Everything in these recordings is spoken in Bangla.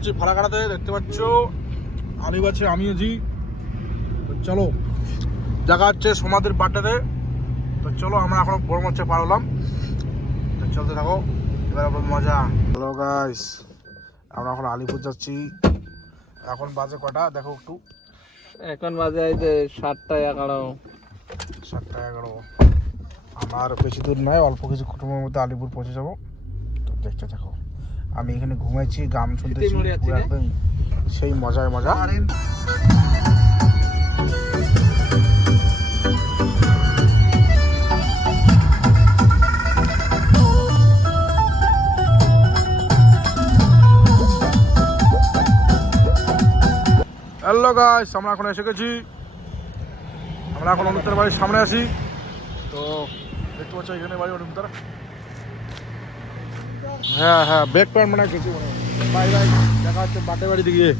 আছি ফালাকাটাতে, দেখতে পাচ্ছ আলিফ আছে, আমি আছি। তো চলো দেখা হচ্ছে সমাধির বাড্ডাতে। তো চলো আমরা এখন বড় মাছে পার হলাম, তো চলতে থাকো, এবার মজা। হ্যালো গাইস, আমরা এখন আলিপুর যাচ্ছি। এখন বাজে কটা দেখো একটু, এখন বাজে এই যে 7:11। 7:11। আমার বেশি দূর নয়, অল্প কিছু কুটুমের মধ্যে আলিপুর পৌঁছে যাবো। তো দেখতে থাকো, আমি এখানে ঘুমাইছি, গান শুনতেছি, পুরো একদম সেই মজায় মজা। হ্যালো গাইস, আমরা এখন এসে গেছি, আমরা এখন অনুত্তর বাড়ির সামনে আছি। তো দেখতে পাচ্ছ এখানে বাড়ি অনুত্তর। হ্যাঁ হ্যাঁ, ব্যাক প্যান্ট মানে কিছু বাই বাই, দেখা হচ্ছে বার্থডে বাড়িতে গিয়ে।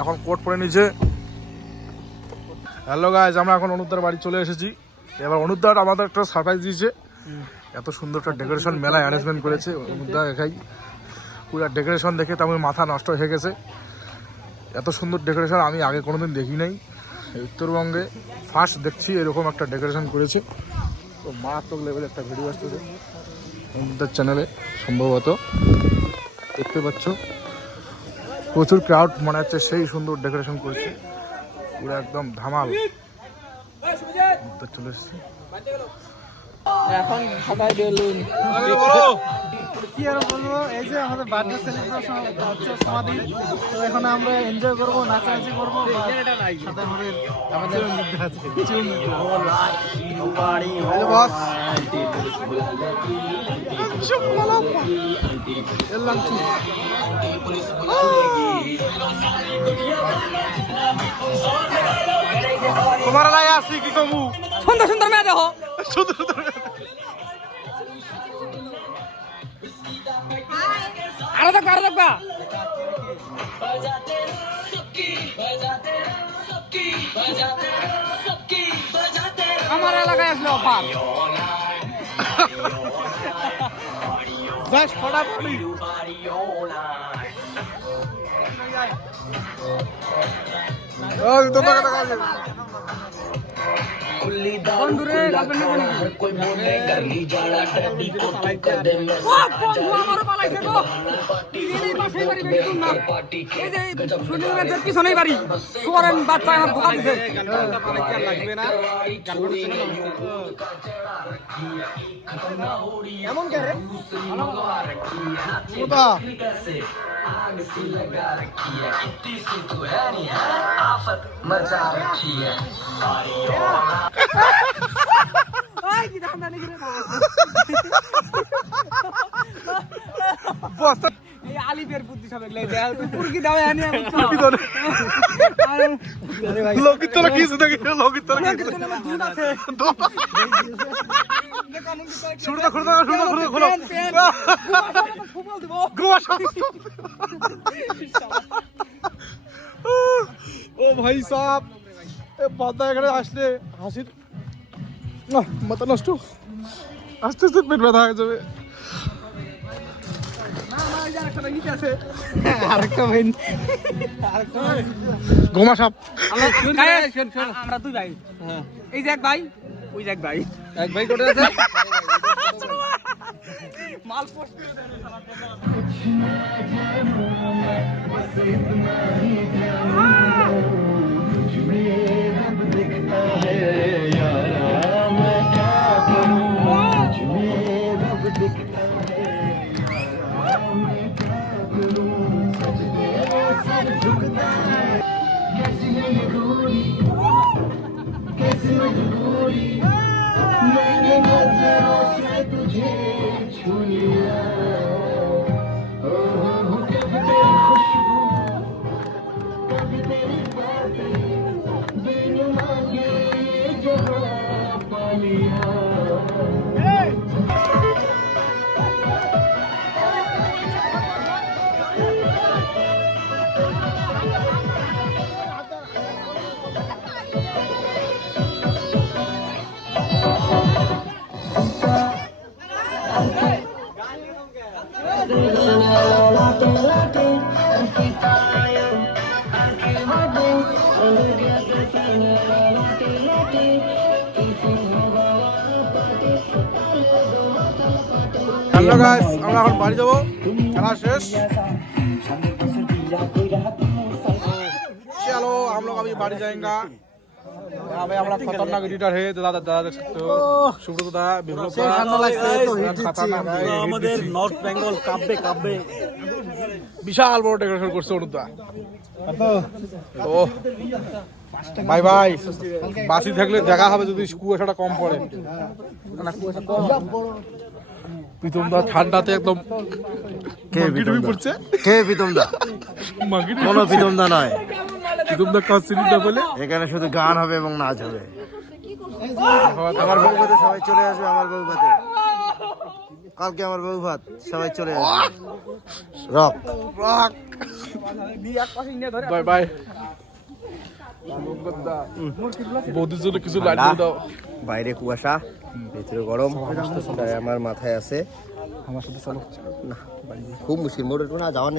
এখন কোট পরে নিচ্ছে। হ্যালো গাইস, আমরা এখন অনুদ্দার বাড়ি চলে এসেছি। এবার অনুদ্দার আমাদের একটা সারপ্রাইজ দিয়েছে, এত সুন্দর একটা ডেকোরেশন মেলায় অ্যারেঞ্জমেন্ট করেছে অনুদ্দার। দেখাই পুরো ডেকোরেশন দেখে তো আমি মাথা নষ্ট হয়ে গেছে। এত সুন্দর ডেকোরেশন আমি আগে কোনোদিন দেখি নাই, উত্তরবঙ্গে ফার্স্ট দেখছি এরকম একটা ডেকোরেশন করেছে। তো মারাত্মক লেভেল একটা ভিডিও আসতেছে অনুদ্দার চ্যানেলে সম্ভবত, দেখতে পাচ্ছ প্রচুর ক্রাউড, মনে হচ্ছে সেই সুন্দর ডেকোরেশন করেছে, পুরো একদম ধামাল। চলে এসেছি এখন সবাই বেলুন কি আর বলবো, এই যে আমাদের বার্থডে সেলিব্রেশন হচ্ছে সমাধি। তো এখন আমরা এনজয় করবো, নাচানাচি করবো, সাথে আমাদের তোমার লাই আসি কি কমু, সুন্দর সুন্দর মেয়ে দেখো, সুন্দর সুন্দর আরো দেখবা আরো দেখবা। আমার এলাকায় আসলে অফার জাস্ট ফটাফটি। ওই তো টাকা টাকা আছে বন্ধুরে গার্লফ্রেন্ড কোই মনে গলি জালা ড্যাডি কো টুকা দে ও বন্ধু আমার পালাইছে গো, এই পাশে বাড়ি বেশি না, এই যে সুনীলের পিছনেই বাড়ি, সোরেন বাচ্চা আমার ধোকা দিছে। গার্লফ্রেন্ডটা পালে কি আর লাগবে না, গার্লফ্রেন্ড এমন কে রে ওটা आग सी लगा रखी है, इतनी सी तो है नहीं है, आफत मचा रखी है। ওই কি ধান্দা নাকি রে বস এই আলিফের বুদ্ধি সব এগুলাই দেয়, পুরকি দাও আনি আমি লোকিত তো কি সুদা কি লোকিত তো কি দুধ আছে শুরুটা খুলবা শুরুটা খুলো ফুটবল দিব গোয়া ও ভাই সাহেব, এ বাদা এখানে আসলে হাসির না মাথা নষ্ট, আস্তে আস্তে পেট ব্যথা হয়ে যাবে। গোমা সাপ আমরা দুই ভাই, এই যে এক ভাই ওই যে এক ভাই, এক ভাই কোটে আছে মাল পোস্ট করে দেন হ্যালো গাইস, আমরা এখন বাড়ি যাবো, খেলা শেষ। चलो हम लोग अभी बाड़ी जाएंगे। यहाँ पे हमारा खतरनाक एडिटर है, दादा दादा देख सकते हो, सुब्रत दादा, विप्लव दा, खतरनाक আমাদের নর্থ বেঙ্গল কাব্যে বিশাল বড় ডেকোরেশন করছে অনুদা। ও বাই বাই, বাসি থাকলে দেখা হবে যদি কুয়াশাটা কম পড়ে। না কুয়াশা কম, প্রীতম দা ঠান্ডাতে একদম মাঙ্কি ডুবি পড়ছে। কে প্রীতম দা? মাঙ্কি কোনো প্রীতম দা নয়, প্রীতম দা কাজ চিনি না বলে এখানে শুধু গান হবে এবং নাচ হবে। আমার বউ ভাতে সবাই চলে আসবে, আমার বউ ভাতে কালকে আমার বউ ভাত, সবাই চলে আসবে। Rock rock bye bye. বৌদির জন্য কিছু লাইট দিয়ে দাও। বাইরে কুয়াশা, ভিতরে গরম, তাই আমার মাথায় আছে। আমার সাথে চলো। খুব মুশকিল মোড়ে না যাওয়ার নেই।